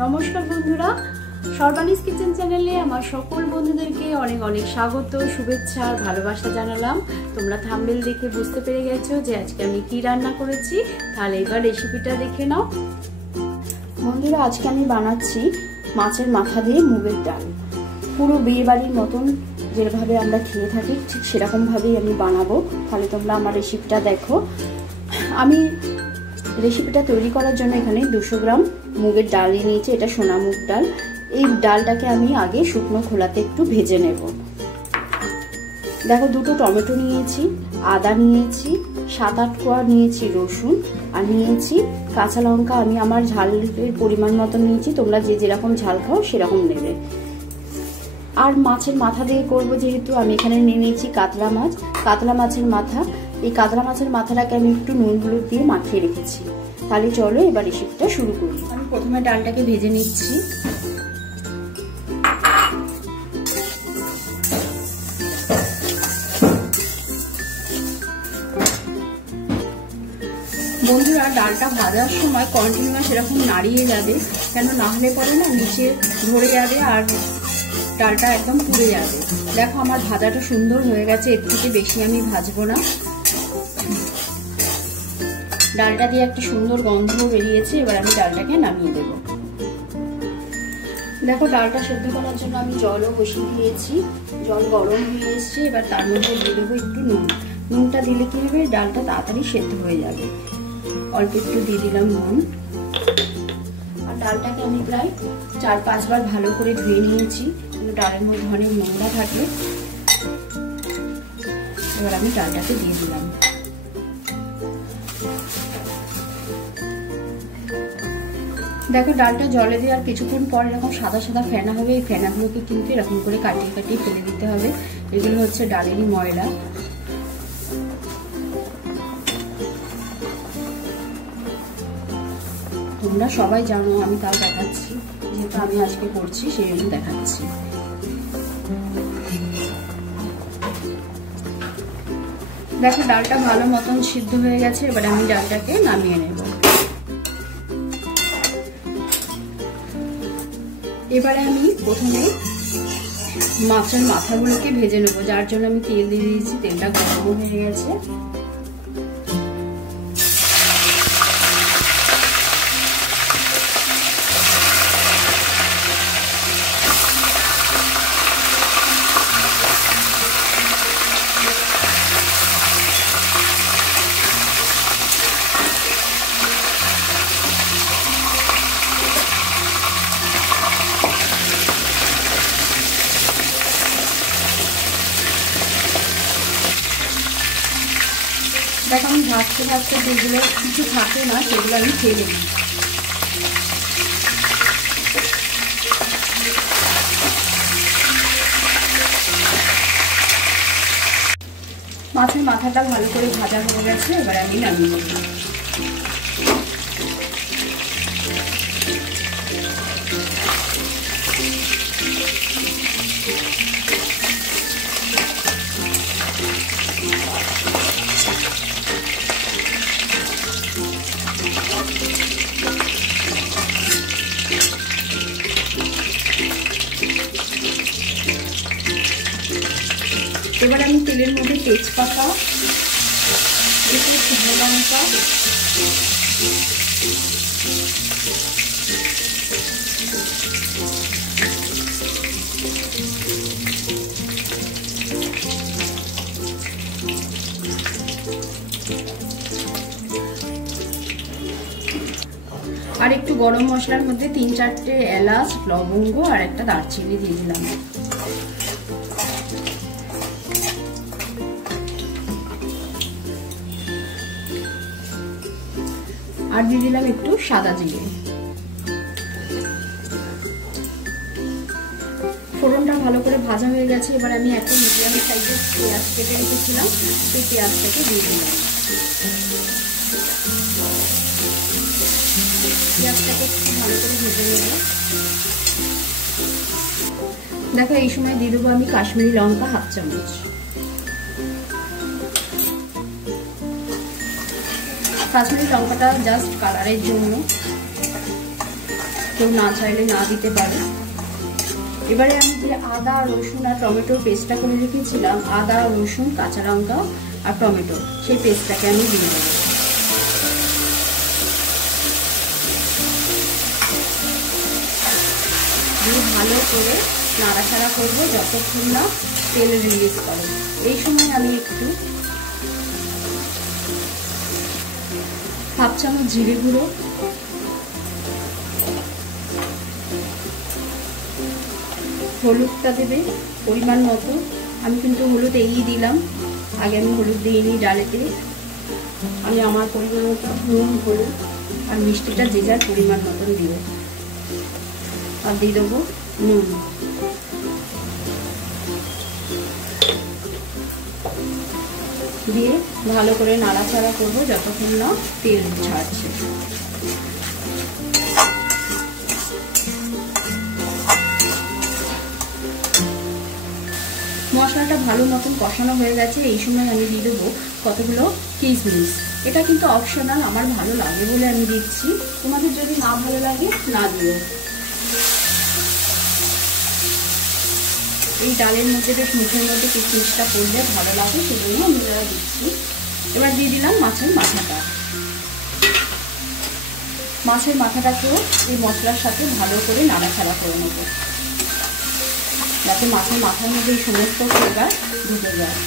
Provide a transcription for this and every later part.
নমস্কার বন্ধুরা, সর্বাণীস কিচেন চ্যানেলে আমার সকল বন্ধুদেরকে অনেক অনেক স্বাগত, শুভেচ্ছা আর ভালোবাসা জানালাম। তোমরা থাম্বনেল দেখে বুঝতে পেরে গেছো যে আজকে আমি কি রান্না করেছি। তাহলে এবার রেসিপিটা দেখে নাও। বন্ধুরা, আজকে আমি বানাচ্ছি মাছের মাথা দিয়ে মুগের ডাল। পুরো বিয়ে বাড়ির মতন যেভাবে আমরা খেয়ে থাকি ঠিক সেরকমভাবেই আমি বানাবো। তাহলে তোমরা আমার রেসিপিটা দেখো। আমি রেসিপিটা তৈরি করার জন্য এখানে 200 গ্রাম মুগের ডাল নিয়েছি। এটা সোনা মুগ ডাল। এই ডালটাকে আমি আগে শুকনো খোলাতে একটু ভেজে নেব। দেখো, 2টো টমেটো নিয়েছি, আদা নিয়েছি, 7-8 কোয়া নিয়েছি রসুন, আর নিয়েছি কাঁচা লঙ্কা। আমি আমার ঝালের পরিমাণ মতো নিয়েছি, তোমরা যে যেরকম ঝাল খাও সেরকম নেবে। আর মাছের মাথা দিয়ে করবো যেহেতু, আমি এখানে নিয়ে নিয়েছি কাতলা মাছ, কাতলা মাছের মাথা। এই কাতলা মাছের মাথাটাকে আমি একটু নুন হলুদ দিয়ে মাখিয়ে রেখেছি। তাহলে চলো এবার রেসিপিটা শুরু করি। আমি প্রথমে ডালটাকে ভেজে নিচ্ছি। বন্ধুরা, ডালটা ভাজার সময় কন্টিনিউয়াস এরকম নাড়িয়ে যাবে, কেন না হলে পরে না নিচে ধরে যাবে আর ডালটা একদম পুড়ে যাবে। দেখো, আমার ভাজাটা সুন্দর হয়ে গেছে, এর থেকে বেশি আমি ভাজবো না। ডালটা দিয়ে একটা সুন্দর গন্ধ বেরিয়েছে, এবার আমি ডালটাকে নামিয়ে দেব। দেখো, ডালটা সেদ্ধ করার জন্য আমি জলও বসিয়ে দিয়েছি। জল গরম হয়ে এসছে, এবার তার মধ্যে দিয়ে দেবো একটু নুন। নুনটা দিলে কি হবে, ডালটা তাড়াতাড়ি সেদ্ধ হয়ে যাবে। অল্প একটু দিয়ে দিলাম নুন। আর ডালটাকে আমি প্রায় 4-5 বার ভালো করে ধুয়ে নিয়েছি, ডালের মধ্যে অনেক নোংরা থাকে। এবার আমি ডালটাকে দিয়ে দিলাম। দেখো, ডালটা জলে দেওয়ার কিছুক্ষণ পর এরকম সাদা সাদা ফেনা হবে। এই ফেনাগুলোকে কিন্তু এরকম করে কাটিয়ে কাটিয়ে ফেলে দিতে হবে। এগুলো হচ্ছে ডালেরই ময়লা। তোমরা সবাই জানো, আমি তাও দেখাচ্ছি, যেহেতু আমি আজকে করছি সেই জন্য দেখাচ্ছি। দেখো, ডালটা ভালো মতন সিদ্ধ হয়ে গেছে, এবার আমি ডালটাকে নামিয়ে নেব। এবারে আমি প্রথমে মাছের মাথাগুলোকে ভেজে নেবো, যার জন্য আমি তেল দিয়ে দিয়েছি। তেলটা গরম হয়ে গেছে। দেখো, আমি ভাজতে ভাজতে যেগুলো কিছু থাকে না সেগুলো আমি ফেলে দিই। মাছের মাথাটা ভালো করে ভাজা হয়ে গেছে, এবার আমি নামিয়ে নেব। এবার আমি তেলের মধ্যে তেজপাতা, একটু শুকনো লঙ্কা, আর একটু গরম মশলার মধ্যে 3-4টে এলাচ, লবঙ্গ আর একটা দারচিনি দিয়ে দিলাম। আর দিয়ে দিলাম একটু সাদা জিরে। ফোড়নটা ভালো করে ভাজা হয়ে গেছে, এবার আমি একটা মিডিয়াম সাইজের পেঁয়াজ কেটে রেখেছিলাম, সেই পেঁয়াজটাকে দিয়ে দিলাম। পেঁয়াজটাকে একটু ভালো করে ভেজে নেব। দেখো, এই সময় দিয়ে দেবো আমি কাশ্মীরি লঙ্কা 1/2 চামচ। কাশ্মীরি লঙ্কাটা জাস্ট কালারের জন্য। কেউ না চাইলে না দিতে পারে। এবারে আমি যে আদা রসুন আর টমেটোর পেস্টটা করে রেখেছিলাম, আদা রসুন কাঁচা লঙ্কা আর টমেটো, সেই পেস্টটাকে আমি দিয়ে দেবো। দিয়ে ভালো করে নাড়াচাড়া করবো যতক্ষণ না তেল রিলিজ করে। এই সময় আমি একটু হাফ চামচ জিরে গুঁড়ো, হলুদটা দেবে পরিমাণ মতো। আমি কিন্তু হলুদ এই দিলাম, আগে আমি হলুদ দিইনি ডালেতে। আমি আমার পরিমাণ মতো নুন, হলুদ আর মিষ্টিটা যে যার পরিমাণ মতন দিও। আর দিয়ে দেবো নুন। দিয়ে ভালো করে নাড়াচাড়া করবো যতক্ষণ না তেল ছাড়ছে। মশলাটা ভালো মতন কষানো হয়ে গেছে। এই সময় আমি দিয়ে দেবো কতগুলো কিশমিশ। এটা কিন্তু অপশনাল, আমার ভালো লাগে বলে আমি দিচ্ছি, তোমাদের যদি না ভালো লাগে না দিও। এই ডালের মধ্যে বেশ মুখের মধ্যে কিশমিশটা পড়লে ভালো লাগে, সেজন্য আমি দিচ্ছি। এবার দিয়ে দিলাম মাছের মাথাটা। মাছের মাথাটাকেও এই মশলার সাথে ভালো করে নাড়াচাড়া করে নেব, যাতে মাছের মাথার মধ্যে এই সমস্ত ফ্লেভার ঢুকে যায়।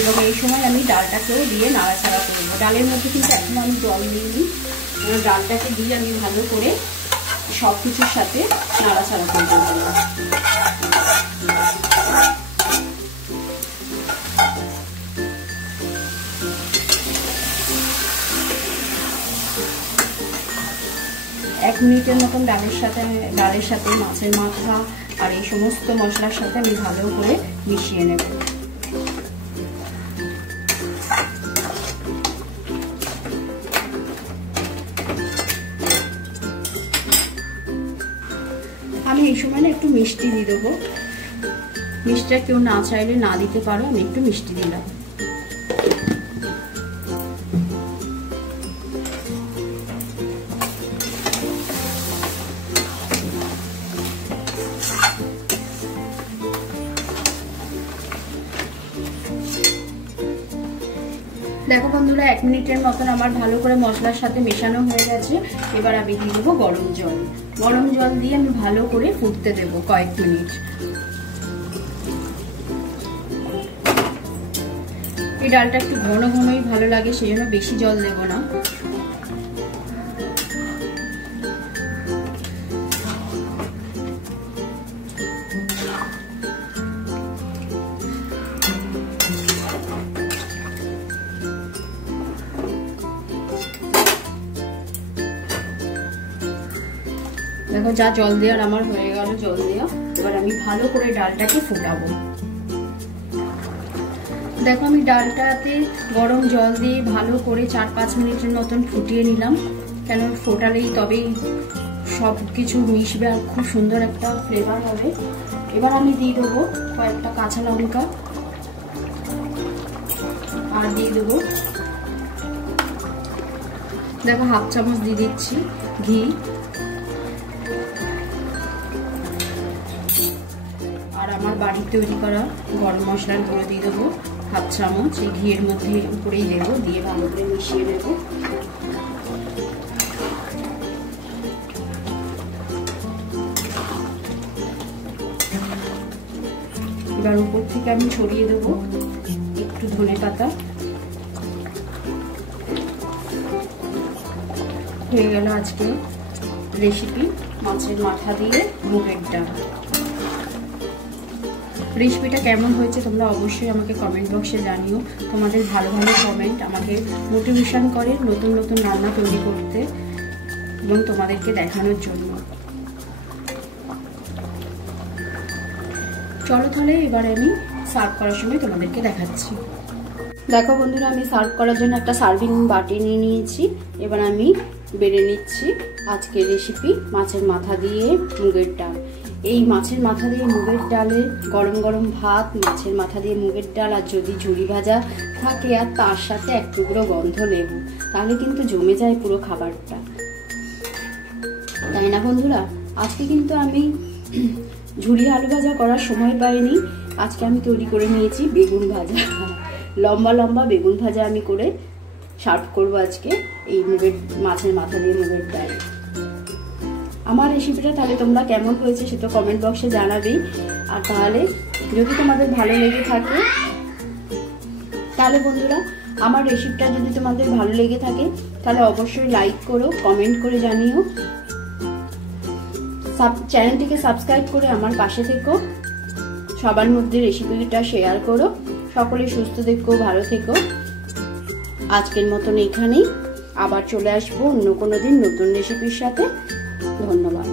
এবং এই সময় আমি ডালটাকেও দিয়ে নাড়াচাড়া করব। ডালের মধ্যে কিন্তু এখন আমি জল দিইনি, ডালটাকে দিয়ে আমি ভালো করে সব কিছুর সাথে নাড়াচাড়া করবো। এক মিনিটের মতন ডালের সাথে মাছের মাথা আর এই সমস্ত মশলার সাথে আমি ভালো করে মিশিয়ে নেব। আমি এই সময় একটু মিষ্টি দিয়ে দেবো। মিষ্টিটা কেউ না চাইলে না দিতে পারো, আমি একটু মিষ্টি দিলাম। দেখো বন্ধুরা, 1 মিনিটের মতন আমার ভালো করে মশলার সাথে মেশানো হয়ে গেছে। এবার আমি দিয়ে দেবো গরম জল। গরম জল দিয়ে আমি ভালো করে ফুটতে দেবো কয়েক মিনিট। এই ডালটা একটু ঘন ঘনই ভালো লাগে, সেই জন্য বেশি জল দেব না। দেখো যা জল দেওয়ার আমার হয়ে গেল জল দেওয়া। এবার আমি ভালো করে ডালটাকে ফোটাবো। দেখো আমি ডালটাতে গরম জল দিয়ে ভালো করে 4-5 মিনিটের মতন ফুটিয়ে নিলাম, কেন ফোটালেই তবেই সব কিছু মিশবে আর খুব সুন্দর একটা ফ্লেভার হবে। এবার আমি দিয়ে দেবো কয়েকটা কাঁচা লঙ্কা, আর দিয়ে দেবো দেখো হাফ চামচ দিয়ে দিচ্ছি ঘি, আর আমার বাড়ির তৈরি করা গরম মশলার গুঁড়ো দিয়ে দেবো হাফ চামচ। এই ঘিয়ের মধ্যে উপরেই দেবো, দিয়ে ভালো করে মিশিয়ে দেবো। এবার উপর থেকে আমি ছড়িয়ে দেবো একটু ধনে পাতা। হয়ে গেল আজকে রেসিপি মাছের মাথা দিয়ে মুগের ডাল। রেসিপিটা কেমন হয়েছে তোমরা অবশ্যই আমাকে কমেন্ট বক্সে জানিও। তোমাদের ভালো ভালো কমেন্ট আমাকে মোটিভেশন করে নতুন নতুন রান্না তৈরি করতে এবং তোমাদেরকে দেখানোর জন্য। চলো তাহলে এবার আমি সার্ভ করার সময় তোমাদেরকে দেখাচ্ছি। দেখো বন্ধুরা, আমি সার্ভ করার জন্য একটা সার্ভিং বাটি নিয়ে নিয়েছি। এবার আমি বেড়ে নিচ্ছি আজকের রেসিপি মাছের মাথা দিয়ে মুগের ডাল। এই মাছের মাথা দিয়ে মুগের ডালে গরম গরম ভাত, মাছের মাথা দিয়ে মুগের ডাল, আর যদি ঝুড়ি ভাজা থাকে আর তার সাথে এক টুকরো গন্ধ লেবু, তাহলে কিন্তু জমে যায় পুরো খাবারটা। তাই না বন্ধুরা? আজকে কিন্তু আমি ঝুরি আলু ভাজা করার সময় পাইনি। আজকে আমি তৈরি করে নিয়েছি বেগুন ভাজা। লম্বা লম্বা বেগুন ভাজা আমি করে সার্ভ করবো আজকে এই মাছের মাথা দিয়ে মুগের ডাল। আমার রেসিপিটা তাহলে তোমরা কেমন হয়েছে সেটা কমেন্ট বক্সে জানাবেই। আর তাহলে যদি তোমাদের ভালো লেগে থাকে তাহলে বন্ধুরা আমার রেসিপিটা যদি তোমাদের ভালো লেগে থাকে তাহলে অবশ্যই লাইক করো, কমেন্ট করে জানিও, চ্যানেলটিকে সাবস্ক্রাইব করে আমার পাশে থেকো, সবার মধ্যে রেসিপিটা শেয়ার করো। সকলে সুস্থ থেকো, ভালো থেকো। আজকের মতন এখানেই, আবার চলে আসবো অন্য কোনো দিন নতুন রেসিপির সাথে। ধন্যবাদ।